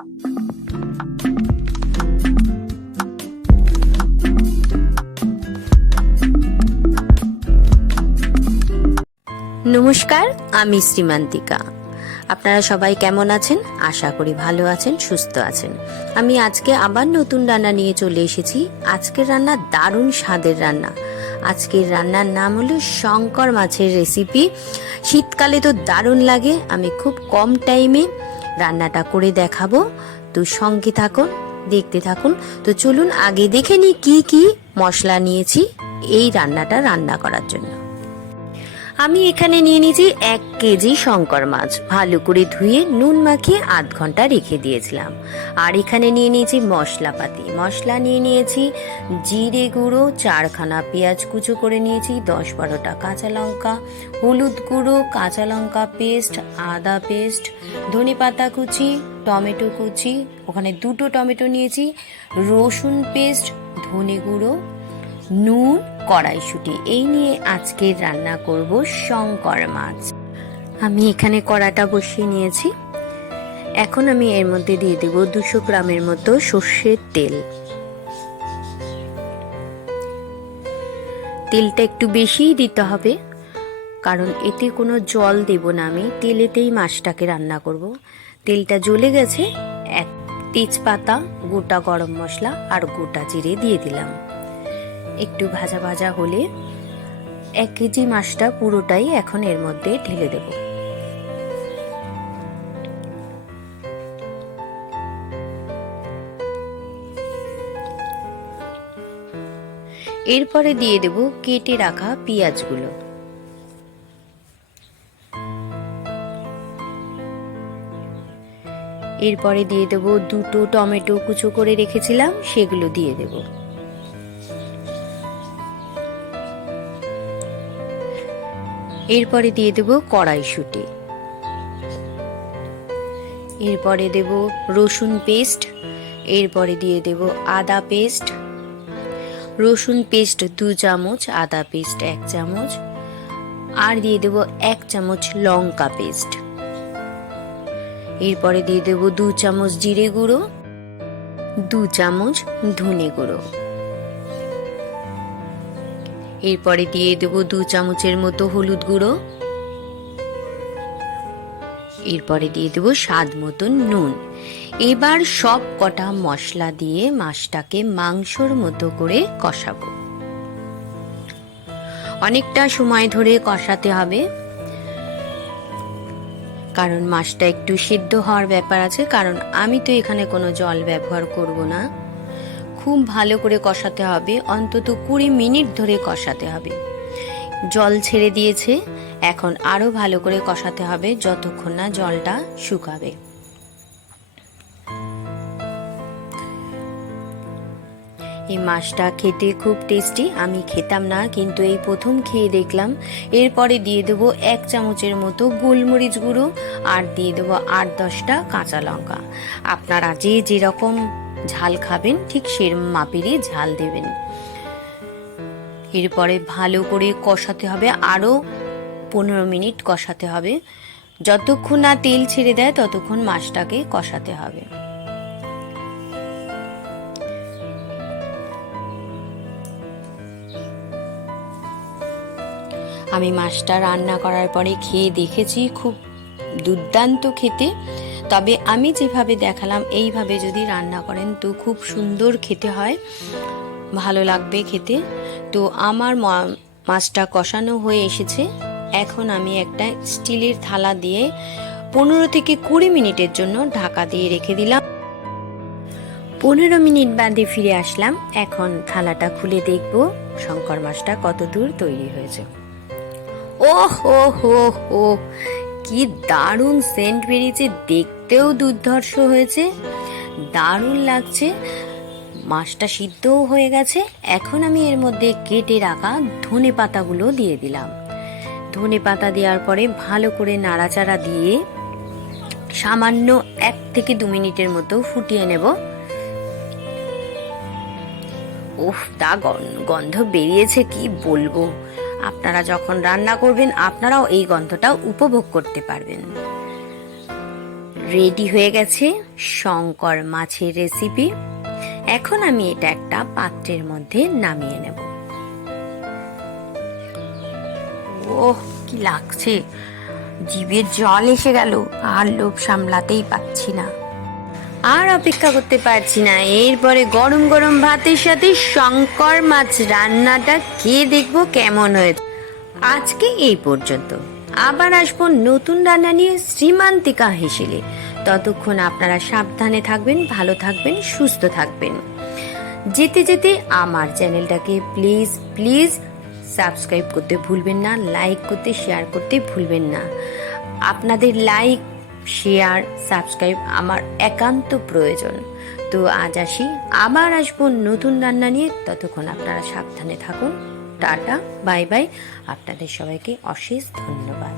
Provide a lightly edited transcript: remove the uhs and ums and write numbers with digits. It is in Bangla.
নমস্কার, আমি শ্রীমান্তিকা। আপনারা সবাই কেমন আছেন? আশা করি ভালো আছেন, সুস্থ আছেন। আমি আজকে আবার নতুন রান্না নিয়ে চলে এসেছি। আজকের রান্না দারুণ স্বাদের রান্না। আজকের রান্নার নাম হলো শঙ্কর মাছের রেসিপি। শীতকালে তো দারুণ লাগে। আমি খুব কম টাইমে রান্নাটা করে দেখাবো, তো সঙ্গে থাকুন, দেখতে থাকুন। তো চলুন আগে দেখে নিই কি কি মশলা নিয়েছি এই রান্নাটা রান্না করার জন্য। আমি এখানে নিয়ে নিয়েছি 1 কেজি শঙ্কর মাছ, ভালো করে ধুয়ে নুন মাখিয়ে আধ ঘন্টা রেখে দিয়েছিলাম। আর এখানে নিয়ে নিয়েছি মশলাপাতি। মশলা নিয়ে নিয়েছি জিরে গুঁড়ো, 4খানা পেঁয়াজ কুচো করে নিয়েছি, 10-12টা কাঁচা লঙ্কা, হলুদ গুঁড়ো, কাঁচা লঙ্কা পেস্ট, আদা পেস্ট, ধনেপাতা কুচি, টমেটো কুচি, ওখানে 2টো টমেটো নিয়েছি, রসুন পেস্ট, ধনে গুঁড়ো, নুন, কড়াইশুঁটি। এই নিয়ে আজকে রান্না করব শঙ্কর মাছ। আমি এখানে কড়াটা বসিয়ে নিয়েছি। এখন আমি এর মধ্যে দিয়ে দেব 200 গ্রামের মতো সর্ষের তেল। তেলটা একটু বেশিই দিতে হবে, কারণ এতে কোনো জল দেব না, আমি তেলেতেই মাছটাকে রান্না করব। তেলটা জ্বলে গেছে, 1 তেজপাতা, গোটা গরম মশলা আর গোটা জিরে দিয়ে দিলাম। একটু ভাজা ভাজা হলে 1 কেজি মাছটা পুরোটাই এখন এর মধ্যে ঢেলে দেব। এরপরে দিয়ে দেব কেটে রাখা পেঁয়াজগুলো। এরপরে দিয়ে দেব 2টো টমেটো কুচো করে রেখেছিলাম, সেগুলো দিয়ে দেব। এরপরে দিয়ে দেব কড়াইশুঁটি। এরপরে দেব রসুন পেস্ট। এরপরে দিয়ে দেব আদা পেস্ট। রসুন পেস্ট 2 চামচ, আদা পেস্ট 1 চামচ, আর দিয়ে দেব 1 চামচ লঙ্কা পেস্ট। এরপরে দিয়ে দেব 2 চামচ জিরে গুঁড়ো, 2 চামচ ধনে গুঁড়ো। এরপরে দিয়ে দেব 2 চামচের মতো হলুদ গুঁড়ো। এরপরে দিয়ে দেব স্বাদ মতন নুন। এবার সব কটা মশলা দিয়ে মাছটাকে মাংসর মতো করে কষাবো। অনেকটা সময় ধরে কষাতে হবে, কারণ মাছটা একটু সিদ্ধ হওয়ার ব্যাপার আছে। কারণ আমি তো এখানে কোনো জল ব্যবহার করব না। খুব ভালো করে কষাতে হবে, অন্তত 20 মিনিট ধরে কষাতে হবে। জল ছেড়ে দিয়েছে, এখন আরো ভালো করে কষাতে হবে যতক্ষণ না জলটা শুকাবে। এই মাছটা খেতে খুব টেস্টি। আমি খেতাম না, কিন্তু এই প্রথম খেয়ে দেখলাম। এরপরে দিয়ে দেবো 1 চামচের মতো গোলমরিচ গুঁড়ো, আর দিয়ে দেবো 8-10টা কাঁচা লঙ্কা। আপনারা যে যেরকম ঝাল খাবেন ঠিক সেরকম মাপেরই ঝাল দেবেন। এরপরে ভালো করে কষাতে হবে, আরো 15 মিনিট কষাতে হবে। যতক্ষণ না তেল ছেড়ে দেয় ততক্ষণ মাছটাকে কষাতে হবে। আমি মাছটা রান্না করার পরে খেয়ে দেখেছি, খুব দুর্দান্ত খেতে। তবে আমি যেভাবে দেখালাম এইভাবে যদি রান্না করেন তো খুব সুন্দর খেতে হয়, ভালো লাগবে খেতে। তো আমার মাছটা কষানো হয়ে এসেছে। এখন আমি একটা স্টিলের থালা দিয়ে 15 থেকে 20 মিনিটের জন্য ঢাকা দিয়ে রেখে দিলাম। 15 মিনিট বাদে ফিরে আসলাম। এখন থালাটা খুলে দেখব শঙ্কর মাছটা কত দূর তৈরি হয়েছে। ওহ হো হো হো, কি দারুণ সেন্ট বেরিয়েছে, দেখতেও দুর্ধর্ষ হয়েছে, দারুণ লাগছে। মাছটা সিদ্ধও হয়ে গেছে। এখন আমি এর মধ্যে কেটে রাখা ধনে পাতাগুলো দিয়ে দিলাম। ধনে পাতা দেওয়ার পরে ভালো করে নাড়াচাড়া দিয়ে সামান্য 1 থেকে 2 মিনিটের মতো ফুটিয়ে নেব। উফ, তা গন্ধ বেরিয়েছে, কি বলবো। আপনারা যখন রান্না করবেন আপনারাও এই গন্ধটা উপভোগ করতে পারবেন। রেডি হয়ে গেছে শঙ্কর মাছের রেসিপি। এখন আমি এটা একটা পাত্রের মধ্যে নামিয়ে নেব। ওহ, কি লাগছে, জিভে জল এসে গেল, আর লোভ সামলাতেই পাচ্ছি না, আর অপেক্ষা করতে পারছি না। এরপরে গরম গরম ভাতের সাথে শঙ্কর মাছ রান্নাটা খেয়ে দেখবো কেমন হয়েছে। আজকে এই পর্যন্ত, আবার আসবো নতুন রান্না নিয়ে শ্রীমান্তিকা হেসেলে। ততক্ষণ আপনারা সাবধানে থাকবেন, ভালো থাকবেন, সুস্থ থাকবেন। যেতে যেতে আমার চ্যানেলটাকে প্লিজ প্লিজ সাবস্ক্রাইব করতে ভুলবেন না, লাইক করতে, শেয়ার করতে ভুলবেন না। আপনাদের লাইক, শেয়ার, সাবস্ক্রাইব আমার একান্ত প্রয়োজন। তো আজ আসি, আবার আসবো নতুন রান্না নিয়ে। ততক্ষণ আপনারা সাবধানে থাকুন। Tata, bye bye. আপনাদের সবাইকে অশেষ ধন্যবাদ।